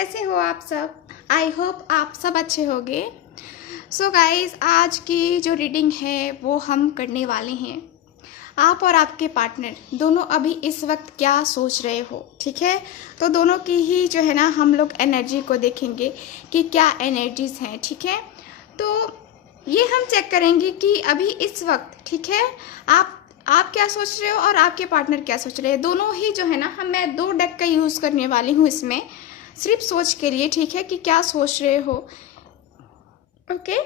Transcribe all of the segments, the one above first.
कैसे हो आप सब। आई होप आप सब अच्छे होंगे। सो गाइज, आज की जो रीडिंग है वो हम करने वाले हैं। आप और आपके पार्टनर दोनों अभी इस वक्त क्या सोच रहे हो, ठीक है। तो दोनों की ही जो है ना हम लोग एनर्जी को देखेंगे कि क्या एनर्जीज हैं, ठीक है। तो ये हम चेक करेंगे कि अभी इस वक्त, ठीक है, आप क्या सोच रहे हो और आपके पार्टनर क्या सोच रहे हैं। दोनों ही जो है ना मैं 2 डेक का यूज़ करने वाली हूँ इसमें, सिर्फ सोच के लिए, ठीक है, कि क्या सोच रहे हो, ओके,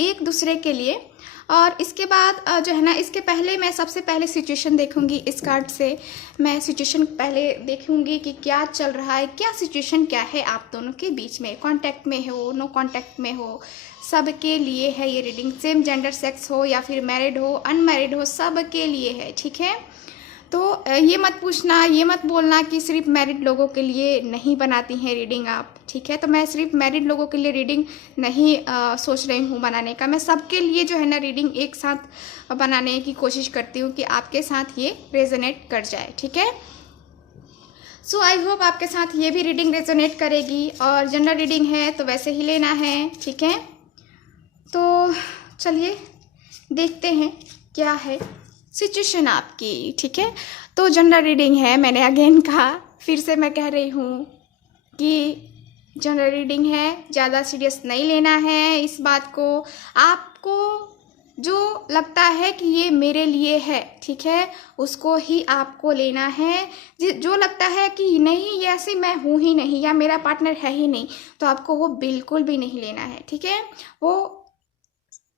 एक दूसरे के लिए। और इसके बाद जो है ना, इसके पहले मैं सबसे पहले सिचुएशन देखूंगी। इस कार्ड से मैं सिचुएशन पहले देखूंगी कि क्या चल रहा है, क्या सिचुएशन क्या है आप दोनों के बीच में, कांटेक्ट में हो, नो कांटेक्ट में हो, सबके लिए है ये रीडिंग। सेम जेंडर, सेक्स हो या फिर मैरिड हो, अनमैरिड हो, सबके लिए है, ठीक है। तो ये मत पूछना, ये मत बोलना कि सिर्फ मैरिड लोगों के लिए नहीं बनाती हैं रीडिंग आप, ठीक है। तो मैं सिर्फ मैरिड लोगों के लिए रीडिंग नहीं सोच रही हूँ बनाने का। मैं सबके लिए जो है ना रीडिंग एक साथ बनाने की कोशिश करती हूँ कि आपके साथ ये रेजोनेट कर जाए, ठीक है। सो आई होप आपके साथ ये भी रीडिंग रेजोनेट करेगी। और जनरल रीडिंग है तो वैसे ही लेना है, ठीक है। तो चलिए देखते हैं क्या है सिचुएशन आपकी, ठीक है। तो जनरल रीडिंग है, मैंने अगेन कहा, फिर से मैं कह रही हूँ कि जनरल रीडिंग है, ज़्यादा सीरियस नहीं लेना है इस बात को। आपको जो लगता है कि ये मेरे लिए है, ठीक है, उसको ही आपको लेना है। जो लगता है कि नहीं ये ऐसे मैं हूँ ही नहीं या मेरा पार्टनर है ही नहीं, तो आपको वो बिल्कुल भी नहीं लेना है, ठीक है। वो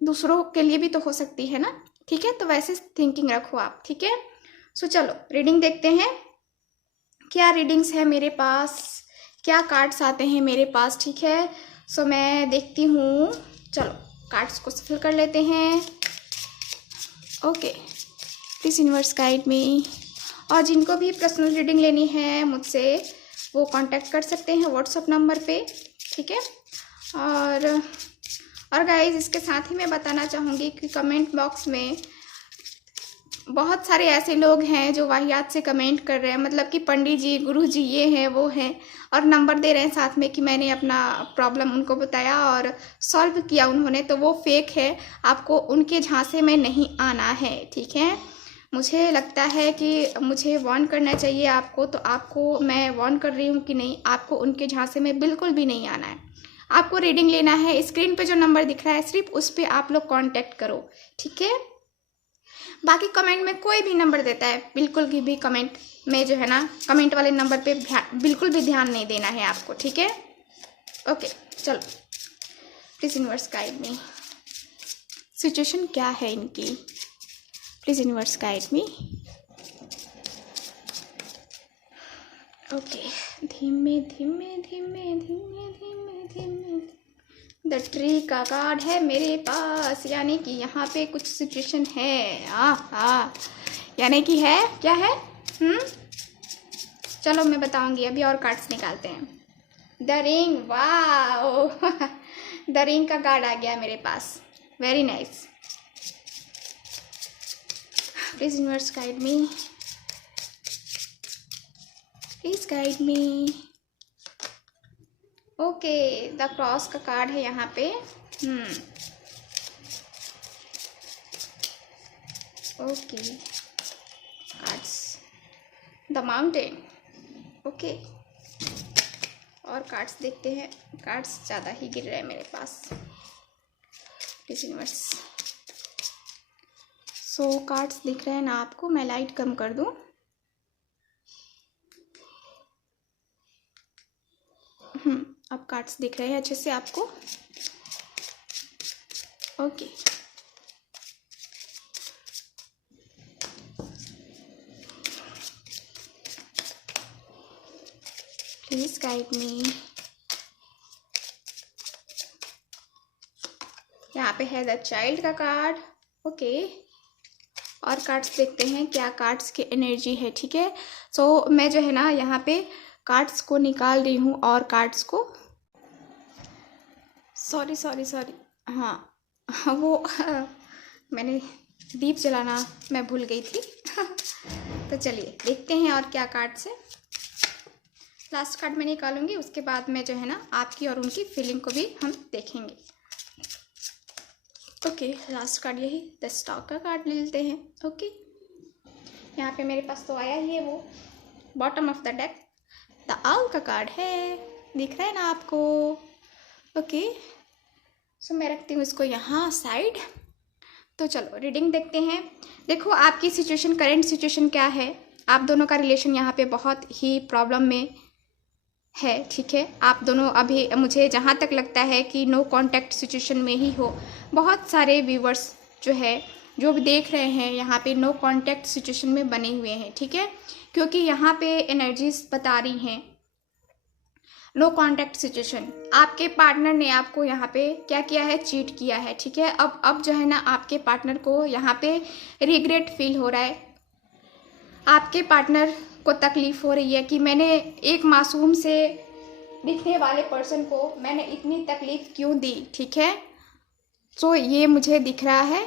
दूसरों के लिए भी तो हो सकती है ना, ठीक है। तो वैसे थिंकिंग रखो आप, ठीक है। सो चलो रीडिंग देखते हैं क्या रीडिंग्स है मेरे पास, क्या कार्ड्स आते हैं मेरे पास, ठीक है। सो मैं देखती हूँ, चलो कार्ड्स को सफल कर लेते हैं। ओके, प्लीज़ यूनिवर्स गाइड मी। और जिनको भी पर्सनल रीडिंग लेनी है मुझसे, वो कांटेक्ट कर सकते हैं व्हाट्सएप नंबर पे, ठीक है। और गाइज, इसके साथ ही मैं बताना चाहूँगी कि कमेंट बॉक्स में बहुत सारे ऐसे लोग हैं जो वाहियात से कमेंट कर रहे हैं, मतलब कि पंडित जी, गुरु जी, ये हैं वो हैं, और नंबर दे रहे हैं साथ में कि मैंने अपना प्रॉब्लम उनको बताया और सॉल्व किया उन्होंने, तो वो फेक है। आपको उनके झांसे में नहीं आना है, ठीक है। मुझे लगता है कि मुझे वार्न करना चाहिए आपको, तो आपको मैं वार्न कर रही हूँ कि नहीं, आपको उनके झांसे में बिल्कुल भी नहीं आना है। आपको रीडिंग लेना है, स्क्रीन पे जो नंबर दिख रहा है सिर्फ उस पर आप लोग कांटेक्ट करो, ठीक है। बाकी कमेंट में कोई भी नंबर देता है, बिल्कुल भी कमेंट में जो है ना, कमेंट वाले नंबर पे बिल्कुल भी ध्यान नहीं देना है आपको, ठीक है। ओके, चलो please universe guide me, situation क्या है इनकी, please universe guide me. Okay, धीमे धीमे धीमे धीमे धीमे धीमे। द ट्री का कार्ड है मेरे पास, यानी कि यहाँ पे कुछ सिचुएशन है। यानी कि है, क्या है, चलो मैं बताऊंगी, अभी और कार्ड्स निकालते हैं। The ring, wow the ring का कार्ड आ गया मेरे पास, very nice. Please universe guide me, please guide me. Okay, the cross का कार्ड है यहाँ पे। Okay, cards, the mountain. Okay, और कार्ड्स देखते हैं, कार्ड्स ज़्यादा ही गिर रहे हैं मेरे पास, प्लीज यूनिवर्स। सो कार्ड्स दिख रहे हैं ना आपको, मैं लाइट कम कर दूँ। अब कार्ड्स दिख रहे हैं अच्छे से आपको, ओके। प्लीज गाइड मी। यहाँ पे है द चाइल्ड का कार्ड, ओके। और कार्ड्स देखते हैं क्या कार्ड्स की एनर्जी है, ठीक है। सो मैं जो है ना यहाँ पे कार्ड्स को निकाल रही हूँ, और कार्ड्स को सॉरी, हाँ वो मैंने दीप जलाना मैं भूल गई थी तो चलिए देखते हैं और क्या कार्ड्स है। लास्ट कार्ड मैं निकालूंगी, उसके बाद में जो है ना आपकी और उनकी फीलिंग को भी हम देखेंगे। ओके, लास्ट कार्ड यही 10 स्टॉक का कार्ड ले लेते हैं। ओके, यहाँ पे मेरे पास तो आया ही है वो bottom of the deck the owl का कार्ड है, दिख रहा है ना आपको। ओके, सो मैं रखती हूँ इसको यहाँ साइड। तो चलो रीडिंग देखते हैं। देखो आपकी सिचुएशन, करंट सिचुएशन क्या है। आप दोनों का रिलेशन यहाँ पे बहुत ही प्रॉब्लम में है, ठीक है। आप दोनों अभी, मुझे जहाँ तक लगता है कि नो कांटेक्ट सिचुएशन में ही हो। बहुत सारे व्यूवर्स जो है, जो भी देख रहे हैं यहाँ पे नो कांटेक्ट सिचुएशन में बने हुए हैं, ठीक है। क्योंकि यहाँ पे एनर्जीज बता रही हैं नो कांटेक्ट सिचुएशन। आपके पार्टनर ने आपको यहाँ पे क्या किया है, चीट किया है, ठीक है। अब जो है ना आपके पार्टनर को यहाँ पे रिग्रेट फील हो रहा है। आपके पार्टनर को तकलीफ हो रही है कि मैंने एक मासूम से दिखने वाले पर्सन को मैंने इतनी तकलीफ क्यों दी, ठीक है। तो ये मुझे दिख रहा है,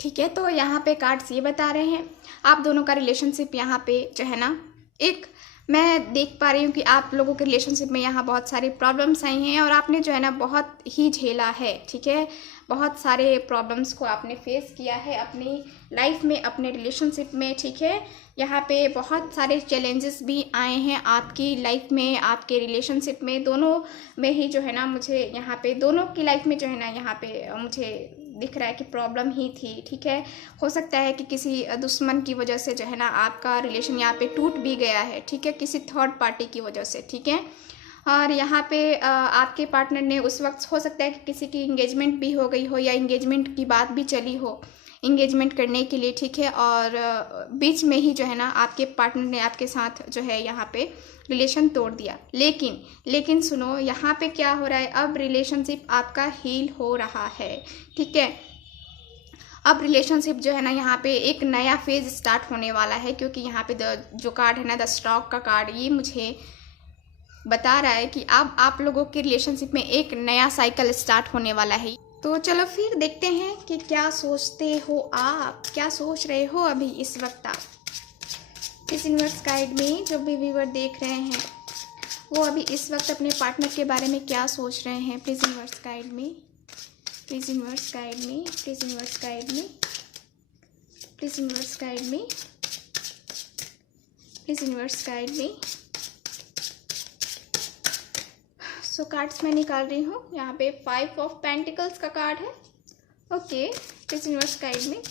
ठीक है। तो यहाँ पे कार्ड्स ये बता रहे हैं आप दोनों का रिलेशनशिप यहाँ पे जो है ना, एक मैं देख पा रही हूँ कि आप लोगों के रिलेशनशिप में यहाँ बहुत सारी प्रॉब्लम्स आई हैं और आपने जो है ना बहुत ही झेला है, ठीक है। बहुत सारे प्रॉब्लम्स को आपने फेस किया है अपनी लाइफ में, अपने रिलेशनशिप में, ठीक है। यहाँ पे बहुत सारे चैलेंजेस भी आए हैं आपकी लाइफ में, आपके रिलेशनशिप में, दोनों में ही जो है ना मुझे यहाँ पे दोनों की लाइफ में जो है ना यहाँ पे मुझे दिख रहा है कि प्रॉब्लम ही थी, ठीक है। हो सकता है कि किसी दुश्मन की वजह से जो है ना आपका रिलेशन यहाँ पे टूट भी गया है, ठीक है, किसी थर्ड पार्टी की वजह से, ठीक है। और यहाँ पे आपके पार्टनर ने उस वक्त, हो सकता है कि किसी की इंगेजमेंट भी हो गई हो या इंगेजमेंट की बात भी चली हो इंगेजमेंट करने के लिए, ठीक है। और बीच में ही जो है ना आपके पार्टनर ने आपके साथ जो है यहाँ पे रिलेशन तोड़ दिया। लेकिन सुनो, यहाँ पे क्या हो रहा है, अब रिलेशनशिप आपका हील हो रहा है, ठीक है। अब रिलेशनशिप जो है ना यहाँ पे एक नया फेज स्टार्ट होने वाला है। क्योंकि यहाँ पे जो कार्ड है ना, द स्टॉक का कार्ड, ये मुझे बता रहा है कि अब आप लोगों के रिलेशनशिप में एक नया साइकिल स्टार्ट होने वाला है। तो चलो फिर देखते हैं कि क्या सोचते हो आप, क्या सोच रहे हो अभी इस वक्त आप। इस यूनिवर्स गाइड में जो भी व्यूअर देख रहे हैं वो अभी इस वक्त अपने पार्टनर के बारे में क्या सोच रहे हैं। Please universe guide me, please universe guide me, please universe guide me, please universe guide me, please universe guide में। सो कार्ड्स मैं निकाल रही हूँ। यहाँ पे 5 ऑफ पेंटिकल्स का कार्ड है। ओके, प्लीज़ यूनिवर्स गाइड में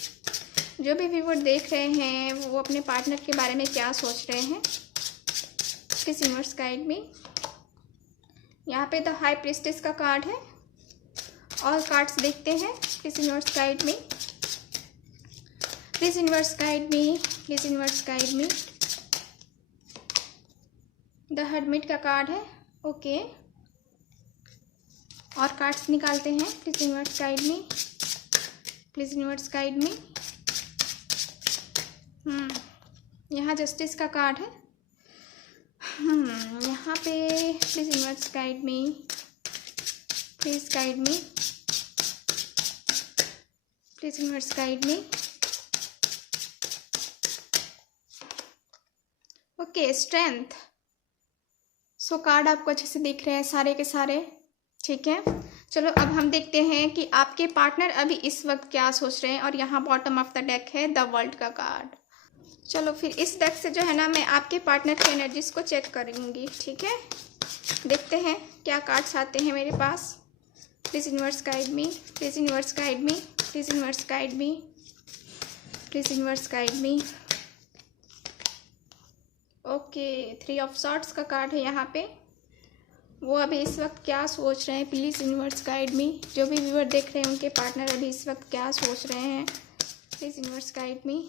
जो भी व्यूअर देख रहे हैं वो अपने पार्टनर के बारे में क्या सोच रहे हैं। Please universe guide me. यहाँ पे द हाई प्रीस्टेस का कार्ड है। और कार्ड्स देखते हैं। Please universe guide me, please universe guide me, please universe guide me. The hermit का कार्ड है। ओके, और कार्ड्स निकालते हैं। Please universe guide me, please universe guide me. यहाँ जस्टिस का कार्ड है। यहाँ पे please universe guide me, please guide me, please universe guide me. Okay, strength. So card आपको अच्छे से दिख रहे हैं सारे के सारे, ठीक है। चलो अब हम देखते हैं कि आपके पार्टनर अभी इस वक्त क्या सोच रहे हैं। और यहाँ बॉटम ऑफ द डेक है द वर्ल्ड का कार्ड। चलो फिर इस डेक से जो है ना मैं आपके पार्टनर की एनर्जीज को चेक करूँगी, ठीक है। देखते हैं क्या कार्ड्स आते हैं मेरे पास। Please universe guide me, please universe guide me, please universe guide me, please universe guide me. Okay, 3 of swords का कार्ड है यहाँ पे। वो अभी इस वक्त क्या सोच रहे हैं, प्लीज़ यूनिवर्स गाइड मी। जो भी व्यूअर देख रहे हैं उनके पार्टनर अभी इस वक्त क्या सोच रहे हैं, please universe guide me.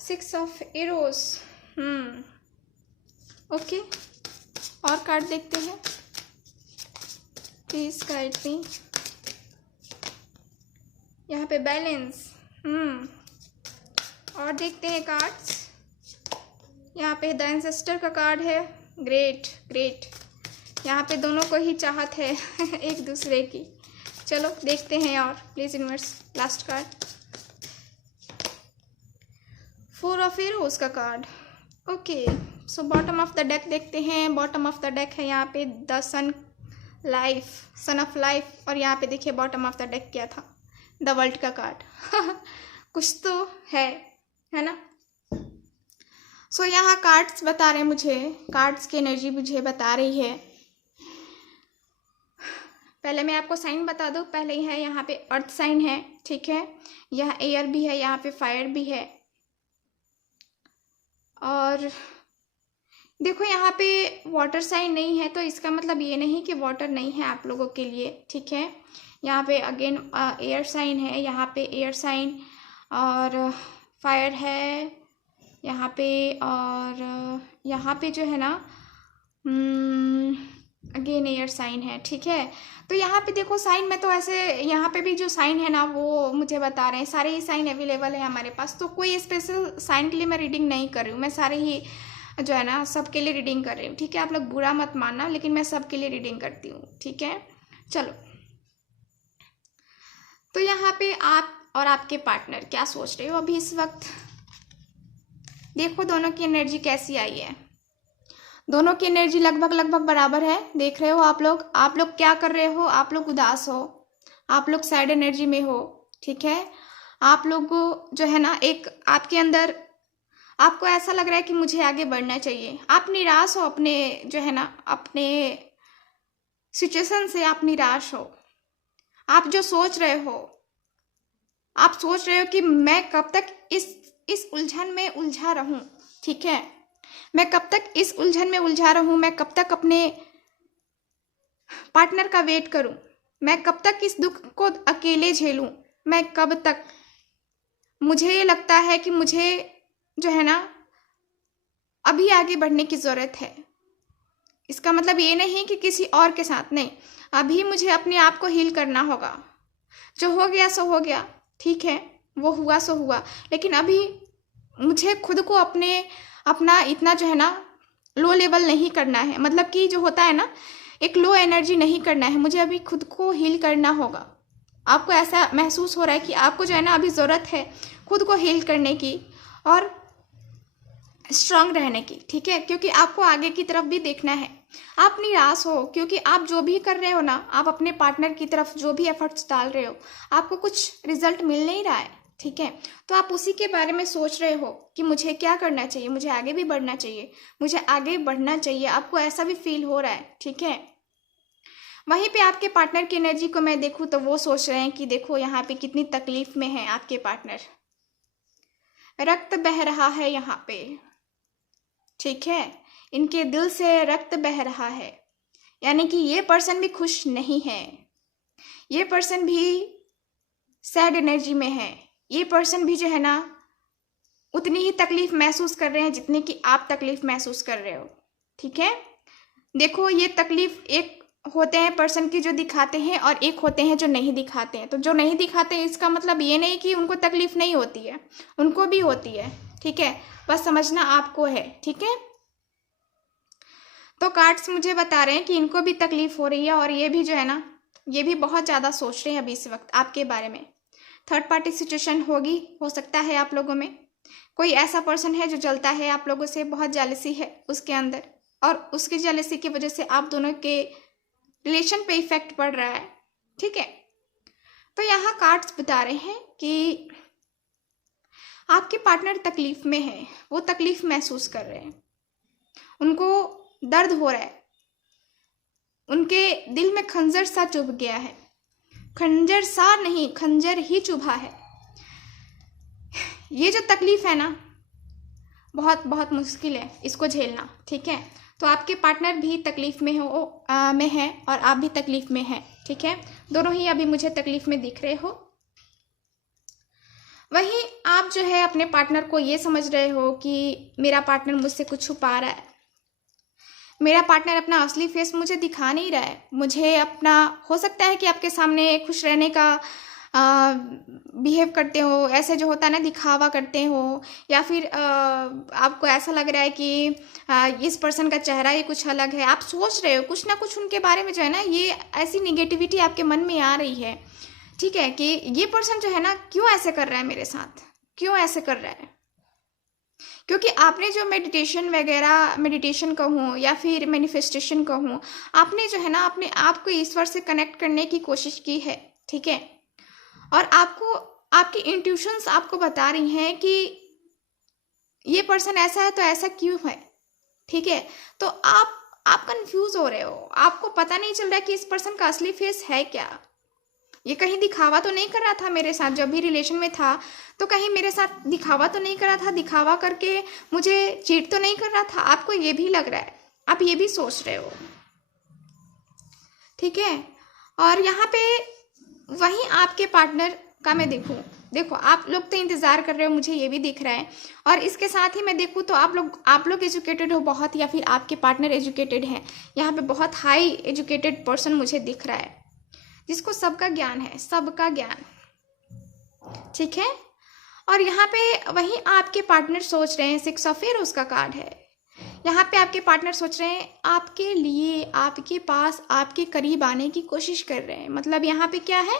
6 of arrows. Okay, और कार्ड देखते हैं। Please guide me. यहाँ पे बैलेंस। और देखते हैं कार्ड्स। यहाँ पे द एंसेस्टर का कार्ड है। Great great. यहाँ पे दोनों को ही चाहत है एक दूसरे की। चलो देखते हैं और। Please universe last card. 4 of arrows का card. Okay, so bottom of the deck देखते हैं। बॉटम ऑफ द डेक है यहाँ पे the sun life, sun of life, और यहाँ पे देखिए बॉटम ऑफ द डेक क्या था, द वर्ल्ड का कार्ड। कुछ तो है ना। सो यहाँ कार्ड्स बता रहे हैं मुझे, कार्ड्स की एनर्जी मुझे बता रही है। पहले मैं आपको साइन बता दूँ, पहले ही है यहाँ पे अर्थ साइन है, ठीक है, यहाँ एयर भी है, यहाँ पे फायर भी है, और देखो यहाँ पे वाटर साइन नहीं है, तो इसका मतलब ये नहीं कि वाटर नहीं है आप लोगों के लिए, ठीक है। यहाँ पे अगेन एयर साइन है, यहाँ पे एयर साइन और फायर है यहाँ पे, और यहाँ पे जो है ना अगेन एयर साइन है, ठीक है। तो यहाँ पे देखो साइन में तो ऐसे यहाँ पे भी जो साइन है ना वो मुझे बता रहे हैं, सारे ही साइन अवेलेबल है हमारे पास, तो कोई स्पेशल साइन के लिए मैं रीडिंग नहीं कर रही हूँ, मैं सारे ही जो है ना सबके लिए रीडिंग कर रही हूँ, ठीक है। आप लोग बुरा मत मानना, लेकिन मैं सबके लिए रीडिंग करती हूँ, ठीक है। चलो, तो यहाँ पे आप और आपके पार्टनर क्या सोच रहे हो अभी इस वक्त। देखो दोनों की एनर्जी कैसी आई है। दोनों की एनर्जी लगभग बराबर है, देख रहे हो आप लोग क्या कर रहे हो, आप लोग उदास हो, आप लोग सैड एनर्जी में हो, ठीक है। आप लोग जो है ना एक आपके अंदर आपको ऐसा लग रहा है कि मुझे आगे बढ़ना चाहिए, आप निराश हो अपने जो है ना अपने सिचुएशन से, आप निराश हो। आप जो सोच रहे हो, आप सोच रहे हो कि मैं कब तक इस उलझन में उलझा रहूं, ठीक है, मैं कब तक इस उलझन में उलझा रहूं, मैं कब तक अपने पार्टनर का वेट करूं, मैं कब तक इस दुख को अकेले झेलूं, मैं कब तक। मुझे ये लगता है कि मुझे जो है ना अभी आगे बढ़ने की ज़रूरत है। इसका मतलब ये नहीं कि किसी और के साथ नहीं, अभी मुझे अपने आप को हील करना होगा। जो हो गया सो हो गया, ठीक है, वो हुआ सो हुआ, लेकिन अभी मुझे खुद को अपना इतना जो है ना लो लेवल नहीं करना है, मतलब कि जो होता है ना एक लो एनर्जी नहीं करना है, मुझे अभी खुद को हील करना होगा। आपको ऐसा महसूस हो रहा है कि आपको जो है ना अभी ज़रूरत है खुद को हील करने की और स्ट्रांग रहने की, ठीक है, क्योंकि आपको आगे की तरफ भी देखना है। आप निराश हो क्योंकि आप जो भी कर रहे हो ना, आप अपने पार्टनर की तरफ जो भी एफर्ट्स डाल रहे हो, आपको कुछ रिजल्ट मिल नहीं रहा है, ठीक है। तो आप उसी के बारे में सोच रहे हो कि मुझे क्या करना चाहिए, मुझे आगे भी बढ़ना चाहिए, मुझे आगे बढ़ना चाहिए, आपको ऐसा भी फील हो रहा है, ठीक है। वहीं पे आपके पार्टनर की एनर्जी को मैं देखूँ तो वो सोच रहे हैं कि देखो यहाँ पे कितनी तकलीफ में है आपके पार्टनर, रक्त बह रहा है यहाँ पे, ठीक है, इनके दिल से रक्त बह रहा है, यानी कि ये पर्सन भी खुश नहीं है, ये पर्सन भी सैड एनर्जी में है, ये पर्सन भी जो है ना उतनी ही तकलीफ महसूस कर रहे हैं जितनी कि आप तकलीफ महसूस कर रहे हो, ठीक है। देखो ये तकलीफ एक होते हैं पर्सन की जो दिखाते हैं और एक होते हैं जो नहीं दिखाते हैं। तो जो नहीं दिखाते हैं इसका मतलब ये नहीं कि उनको तकलीफ नहीं होती है, उनको भी होती है, ठीक है, बस समझना आपको है, ठीक है। तो कार्ड्स मुझे बता रहे हैं कि इनको भी तकलीफ हो रही है और ये भी जो है ना ये भी बहुत ज़्यादा सोच रहे हैं अभी इस वक्त आपके बारे में। थर्ड पार्टी सिचुएशन होगी, हो सकता है आप लोगों में कोई ऐसा पर्सन है जो जलता है आप लोगों से, बहुत जेलसी है उसके अंदर, और उसकी जेलसी की वजह से आप दोनों के रिलेशन पे इफेक्ट पड़ रहा है, ठीक है। तो यहाँ कार्ड्स बता रहे हैं कि आपके पार्टनर तकलीफ में है, वो तकलीफ महसूस कर रहे हैं, उनको दर्द हो रहा है, उनके दिल में खंजर सा चुभ गया है, खंजर सा नहीं खंजर ही चुभा है। ये जो तकलीफ है ना बहुत बहुत मुश्किल है इसको झेलना, ठीक है। तो आपके पार्टनर भी तकलीफ में में है और आप भी तकलीफ में हैं, ठीक है, दोनों ही अभी मुझे तकलीफ में दिख रहे हो। वहीं आप जो है अपने पार्टनर को ये समझ रहे हो कि मेरा पार्टनर मुझसे कुछ छुपा रहा है, मेरा पार्टनर अपना असली फेस मुझे दिखा नहीं रहा है, मुझे अपना, हो सकता है कि आपके सामने खुश रहने का बिहेव करते हो, ऐसे जो होता है ना दिखावा करते हो, या फिर आपको ऐसा लग रहा है कि इस पर्सन का चेहरा ही कुछ अलग है, आप सोच रहे हो कुछ ना कुछ उनके बारे में जो है ना, ये ऐसी निगेटिविटी आपके मन में आ रही है, ठीक है, कि ये पर्सन जो है ना क्यों ऐसे कर रहा है मेरे साथ, क्यों ऐसे कर रहा है, क्योंकि आपने जो मेडिटेशन कहूँ या फिर मैनिफेस्टेशन कहूँ, आपने जो है ना अपने आप को ईश्वर से कनेक्ट करने की कोशिश की है, ठीक है। और आपको आपकी इंट्यूशंस आपको बता रही हैं कि ये पर्सन ऐसा है तो ऐसा क्यों है, ठीक है। तो आप कंफ्यूज हो रहे हो, आपको पता नहीं चल रहा कि इस पर्सन का असली फेस है क्या। ये कहीं दिखावा तो नहीं कर रहा था मेरे साथ, जब भी रिलेशन में था तो कहीं मेरे साथ दिखावा तो नहीं कर रहा था, दिखावा करके मुझे चीट तो नहीं कर रहा था। आपको ये भी लग रहा है, आप ये भी सोच रहे हो, ठीक है। और यहाँ पे वहीं आपके पार्टनर का मैं देखो आप लोग तो इंतज़ार कर रहे हो, मुझे ये भी दिख रहा है। और इसके साथ ही मैं देखूँ तो आप लोग एजुकेटेड हो बहुत, या फिर आपके पार्टनर एजुकेटेड हैं। यहाँ पे बहुत हाई एजुकेटेड पर्सन मुझे दिख रहा है, जिसको सबका ज्ञान है, सबका ज्ञान, ठीक है। और यहाँ पे वहीं आपके पार्टनर सोच रहे हैं, 6 ऑफ एरोज का कार्ड है। यहाँ पे आपके पार्टनर सोच रहे हैं आपके लिए, आपके पास, आपके करीब आने की कोशिश कर रहे हैं। मतलब यहाँ पे क्या है,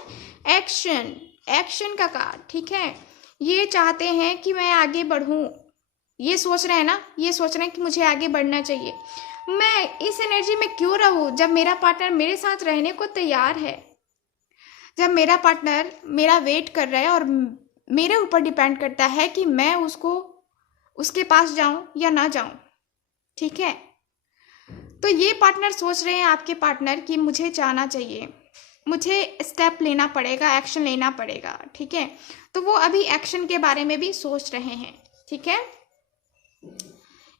एक्शन का कार्ड, ठीक है। ये चाहते हैं कि मैं आगे बढ़ूं, ये सोच रहे हैं ना, ये सोच रहे हैं कि मुझे आगे बढ़ना चाहिए। मैं इस एनर्जी में क्यों रहूं जब मेरा पार्टनर मेरे साथ रहने को तैयार है, जब मेरा पार्टनर मेरा वेट कर रहा है और मेरे ऊपर डिपेंड करता है कि मैं उसके पास जाऊं या ना जाऊं, ठीक है। तो ये पार्टनर सोच रहे हैं, आपके पार्टनर, कि मुझे जाना चाहिए, मुझे स्टेप लेना पड़ेगा, एक्शन लेना पड़ेगा, ठीक है। तो वो अभी एक्शन के बारे में भी सोच रहे हैं, ठीक है।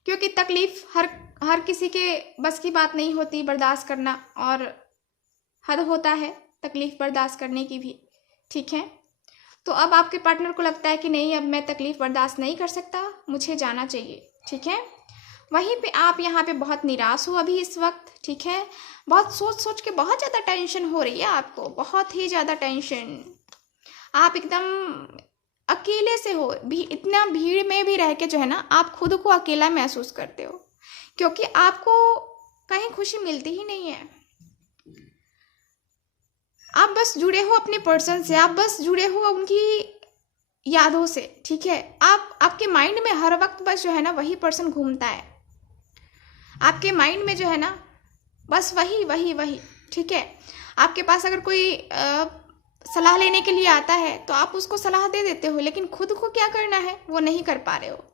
क्योंकि तकलीफ हर किसी के बस की बात नहीं होती बर्दाश्त करना, और हद होता है तकलीफ बर्दाश्त करने की भी, ठीक है। तो अब आपके पार्टनर को लगता है कि नहीं, अब मैं तकलीफ बर्दाश्त नहीं कर सकता, मुझे जाना चाहिए, ठीक है। वहीं पे आप यहाँ पे बहुत निराश हो अभी इस वक्त, ठीक है। बहुत सोच के बहुत ज़्यादा टेंशन हो रही है आपको, बहुत ही ज़्यादा टेंशन। आप एकदम अकेले से हो भी, इतना भीड़ में भी रह के जो है ना आप खुद को अकेला महसूस करते हो, क्योंकि आपको कहीं खुशी मिलती ही नहीं है। आप बस जुड़े हो अपने पर्सन से, आप बस जुड़े हो उनकी यादों से, ठीक है। आपके माइंड में हर वक्त बस जो है ना वही पर्सन घूमता है, आपके माइंड में जो है ना बस वही, ठीक है। आपके पास अगर कोई सलाह लेने के लिए आता है तो आप उसको सलाह दे देते हो, लेकिन खुद को क्या करना है वो नहीं कर पा रहे हो।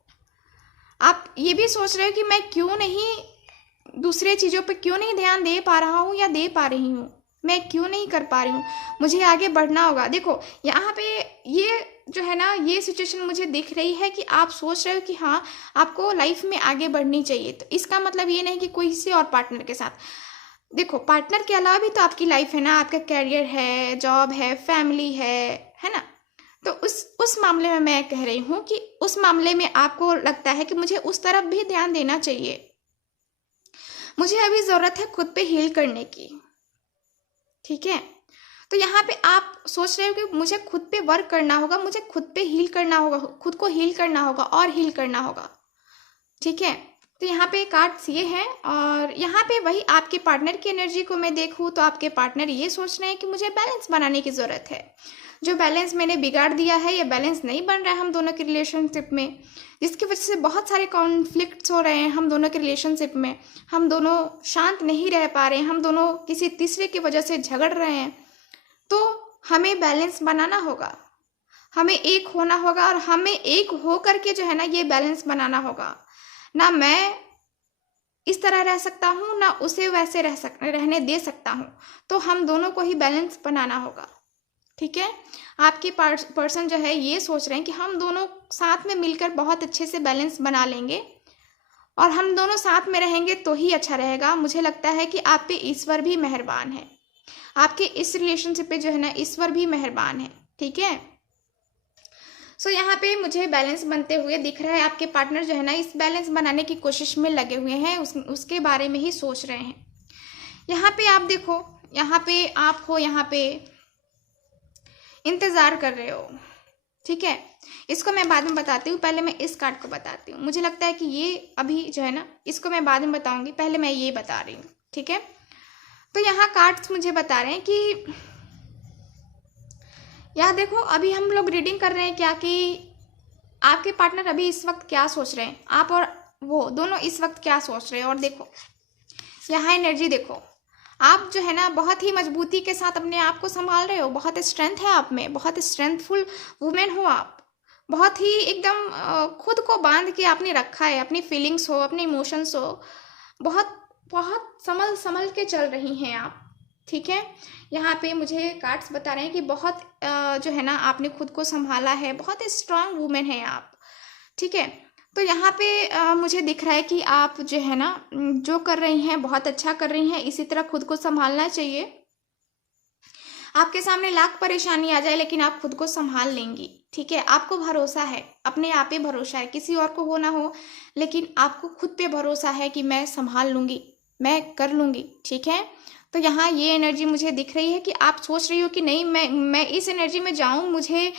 आप ये भी सोच रहे हो कि मैं क्यों नहीं दूसरे चीज़ों पे क्यों नहीं ध्यान दे पा रहा हूँ या दे पा रही हूँ, मैं क्यों नहीं कर पा रही हूँ, मुझे आगे बढ़ना होगा। देखो यहाँ पे ये जो है ना, ये सिचुएशन मुझे दिख रही है कि आप सोच रहे हो कि हाँ आपको लाइफ में आगे बढ़नी चाहिए। तो इसका मतलब ये नहीं कि कोई किसी और पार्टनर के साथ, देखो पार्टनर के अलावा भी तो आपकी लाइफ है ना, आपका कैरियर है, जॉब है, फैमिली है ना। तो उस मामले में मैं कह रही हूँ कि उस मामले में आपको लगता है कि मुझे उस तरफ भी ध्यान देना चाहिए, मुझे अभी ज़रूरत है खुद पे हील करने की, ठीक है। तो यहाँ पे आप सोच रहे हो कि मुझे खुद पे वर्क करना होगा, मुझे खुद पे हील करना होगा, खुद को हील करना होगा और हील करना होगा, ठीक है। तो यहाँ पे कार्ड्स ये हैं। और यहाँ पे वही आपके पार्टनर की एनर्जी को मैं देखूँ तो आपके पार्टनर ये सोच रहे हैं कि मुझे बैलेंस बनाने की ज़रूरत है, जो बैलेंस मैंने बिगाड़ दिया है, ये बैलेंस नहीं बन रहा है हम दोनों के रिलेशनशिप में, जिसकी वजह से बहुत सारे कॉन्फ्लिक्ट्स हो रहे हैं हम दोनों के रिलेशनशिप में, हम दोनों शांत नहीं रह पा रहे हैं, हम दोनों किसी तीसरे की वजह से झगड़ रहे हैं। तो हमें बैलेंस बनाना होगा, हमें एक होना होगा, और हमें एक हो करके जो है ना ये बैलेंस बनाना होगा। ना मैं इस तरह रह सकता हूँ, ना उसे वैसे रहने दे सकता हूँ, तो हम दोनों को ही बैलेंस बनाना होगा, ठीक है। आपके पर्सन जो है ये सोच रहे हैं कि हम दोनों साथ में मिलकर बहुत अच्छे से बैलेंस बना लेंगे, और हम दोनों साथ में रहेंगे तो ही अच्छा रहेगा। मुझे लगता है कि आप पे ईश्वर भी मेहरबान है, आपके इस रिलेशनशिप पे जो है ना ईश्वर भी मेहरबान है, ठीक है। सो यहाँ पे मुझे बैलेंस बनते हुए दिख रहा है। आपके पार्टनर जो है ना इस बैलेंस बनाने की कोशिश में लगे हुए हैं, उसके बारे में ही सोच रहे हैं। यहाँ पे आप देखो, यहाँ पे आप हो, यहाँ पे इंतज़ार कर रहे हो, ठीक है। इसको मैं बाद में बताती हूँ, पहले मैं इस कार्ड को बताती हूँ। मुझे लगता है कि ये अभी जो है ना इसको मैं बाद में बताऊँगी, पहले मैं ये बता रही हूँ, ठीक है। तो यहाँ कार्ड्स मुझे बता रहे हैं कि यहाँ देखो, अभी हम लोग रीडिंग कर रहे हैं क्या कि आपके पार्टनर अभी इस वक्त क्या सोच रहे हैं, आप और वो दोनों इस वक्त क्या सोच रहे हैं। और देखो यहाँ एनर्जी देखो, आप जो है ना बहुत ही मजबूती के साथ अपने आप को संभाल रहे हो, बहुत स्ट्रेंथ है आप में, बहुत स्ट्रेंथफुल वुमेन हो आप, बहुत ही एकदम खुद को बांध के आपने रखा है, अपनी फीलिंग्स हो, अपने इमोशंस हो, बहुत बहुत संभल संभल के चल रही हैं आप, ठीक है। यहाँ पे मुझे कार्ड्स बता रहे हैं कि बहुत जो है ना आपने खुद को संभाला है, बहुत स्ट्रांग वुमेन है आप, ठीक है। तो यहाँ पे मुझे दिख रहा है कि आप जो है ना जो कर रही हैं बहुत अच्छा कर रही हैं, इसी तरह खुद को संभालना चाहिए। आपके सामने लाख परेशानी आ जाए लेकिन आप खुद को संभाल लेंगी, ठीक है। आपको भरोसा है, अपने आप पे भरोसा है, किसी और को हो ना हो लेकिन आपको खुद पे भरोसा है कि मैं संभाल लूँगी, मैं कर लूँगी, ठीक है। तो यहाँ ये एनर्जी मुझे दिख रही है कि आप सोच रही हो कि नहीं मैं इस एनर्जी में जाऊँ, मुझे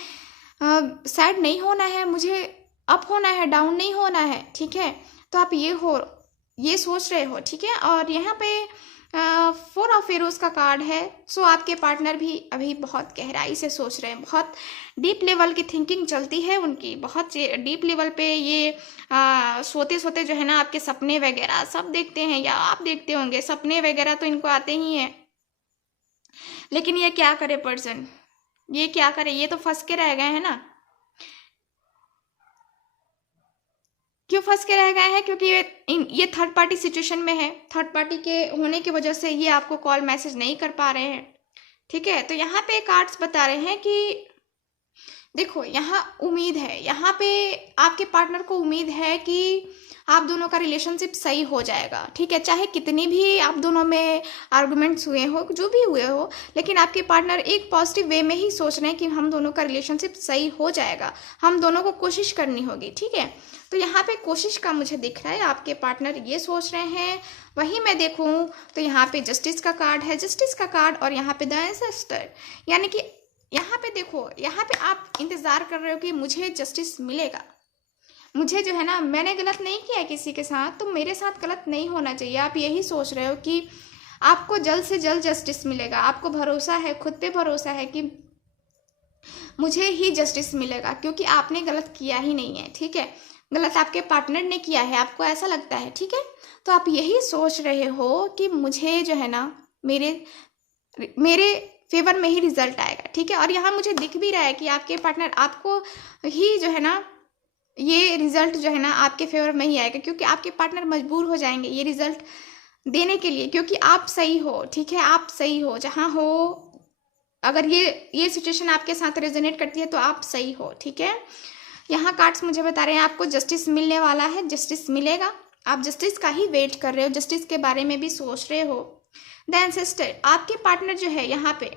सैड नहीं होना है, मुझे अप होना है, डाउन नहीं होना है, ठीक है। तो आप ये सोच रहे हो, ठीक है। और यहाँ पे 4 ऑफ एरोज का कार्ड है। सो आपके पार्टनर भी अभी बहुत गहराई से सोच रहे हैं, बहुत डीप लेवल की थिंकिंग चलती है उनकी, बहुत डीप लेवल पे ये सोते सोते जो है ना आपके सपने वगैरह सब देखते हैं, या आप देखते होंगे सपने वगैरह तो इनको आते ही हैं। लेकिन ये क्या करे पर्सन, ये क्या करे, ये तो फंस के रह गए हैं ना। क्यों फंस के रह गए हैं, क्योंकि ये थर्ड पार्टी सिचुएशन में है, थर्ड पार्टी के होने की वजह से ये आपको कॉल मैसेज नहीं कर पा रहे हैं, ठीक है। तो यहाँ पे कार्ड्स बता रहे हैं कि देखो यहाँ उम्मीद है, यहाँ पे आपके पार्टनर को उम्मीद है कि आप दोनों का रिलेशनशिप सही हो जाएगा, ठीक है। चाहे कितनी भी आप दोनों में आर्गुमेंट्स हुए हो, जो भी हुए हो, लेकिन आपके पार्टनर एक पॉजिटिव वे में ही सोच रहे हैं कि हम दोनों का रिलेशनशिप सही हो जाएगा, हम दोनों को कोशिश करनी होगी, ठीक है। तो यहाँ पे कोशिश का मुझे दिख रहा है, आपके पार्टनर ये सोच रहे हैं। वहीं मैं देखूँ तो यहाँ पे जस्टिस का कार्ड है, जस्टिस का कार्ड, और यहाँ पे द एंसेस्टर, यानी कि यहाँ पे देखो, यहाँ पे आप इंतज़ार कर रहे हो कि मुझे जस्टिस मिलेगा, मुझे जो है ना मैंने गलत नहीं किया है किसी के साथ, तो मेरे साथ गलत नहीं होना चाहिए। आप यही सोच रहे हो कि आपको जल्द से जल्द जस्टिस मिलेगा, आपको भरोसा है, खुद पे भरोसा है कि मुझे ही जस्टिस मिलेगा, क्योंकि आपने गलत किया ही नहीं है, ठीक है। गलत आपके पार्टनर ने किया है, आपको ऐसा लगता है, ठीक है। तो आप यही सोच रहे हो कि मुझे जो है ना मेरे फेवर में ही रिजल्ट आएगा, ठीक है। और यहाँ मुझे दिख भी रहा है कि आपके पार्टनर आपको ही जो है ना ये रिजल्ट जो है ना आपके फेवर में ही आएगा, क्योंकि आपके पार्टनर मजबूर हो जाएंगे ये रिजल्ट देने के लिए, क्योंकि आप सही हो, ठीक है। आप सही हो जहाँ हो, अगर ये सिचुएशन आपके साथ रेजोनेट करती है तो आप सही हो, ठीक है। यहाँ कार्ड्स मुझे बता रहे हैं आपको जस्टिस मिलने वाला है, जस्टिस मिलेगा, आप जस्टिस का ही वेट कर रहे हो, जस्टिस के बारे में भी सोच रहे हो। द एंसेस्टर, आपके पार्टनर जो है यहाँ पे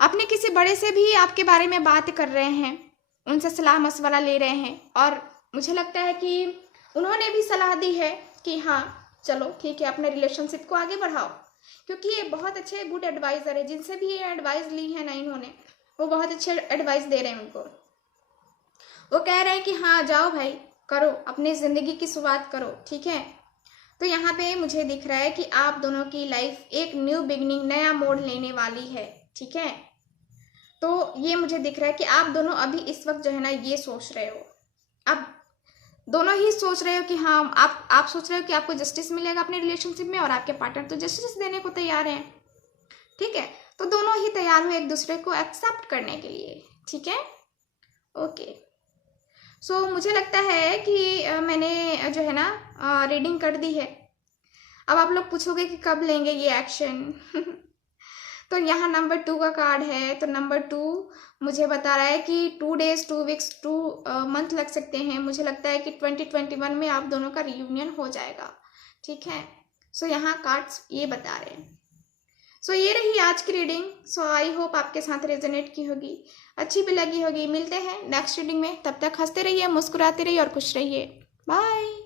अपने किसी बड़े से भी आपके बारे में बात कर रहे हैं, उनसे सलाह मशवरा ले रहे हैं, और मुझे लगता है कि उन्होंने भी सलाह दी है कि हाँ चलो ठीक है अपने रिलेशनशिप को आगे बढ़ाओ, क्योंकि ये बहुत अच्छे गुड एडवाइज़र है, जिनसे भी ये एडवाइस ली है ना इन्होंने, वो बहुत अच्छे एडवाइस दे रहे हैं उनको। वो कह रहे हैं कि हाँ जाओ भाई करो, अपनी ज़िंदगी की शुरुआत करो, ठीक है। तो यहाँ पे मुझे दिख रहा है कि आप दोनों की लाइफ एक न्यू बिगनिंग, नया मोड़ लेने वाली है, ठीक है। तो ये मुझे दिख रहा है कि आप दोनों अभी इस वक्त जो है ना ये सोच रहे हो, आप दोनों ही सोच रहे हो कि हाँ आप सोच रहे हो कि आपको जस्टिस मिलेगा अपने रिलेशनशिप में, और आपके पार्टनर तो जस्टिस देने को तैयार हैं, ठीक है। तो दोनों ही तैयार हो एक दूसरे को एक्सेप्ट करने के लिए, ठीक है। ओके, सो मुझे लगता है कि मैंने जो है ना रीडिंग कर दी है। अब आप लोग पूछोगे कि कब लेंगे ये एक्शन तो यहाँ नंबर 2 का कार्ड है, तो नंबर 2 मुझे बता रहा है कि 2 डेज 2 वीक्स 2 मंथ लग सकते हैं। मुझे लगता है कि 2021 में आप दोनों का रियूनियन हो जाएगा, ठीक है। सो यहाँ कार्ड्स ये बता रहे हैं। सो ये रही आज की रीडिंग। सो आई होप आपके साथ रेजोनेट की होगी, अच्छी भी लगी होगी। मिलते हैं नेक्स्ट रीडिंग में, तब तक हंसते रहिए, मुस्कुराते रहिए और खुश रहिए। बाय।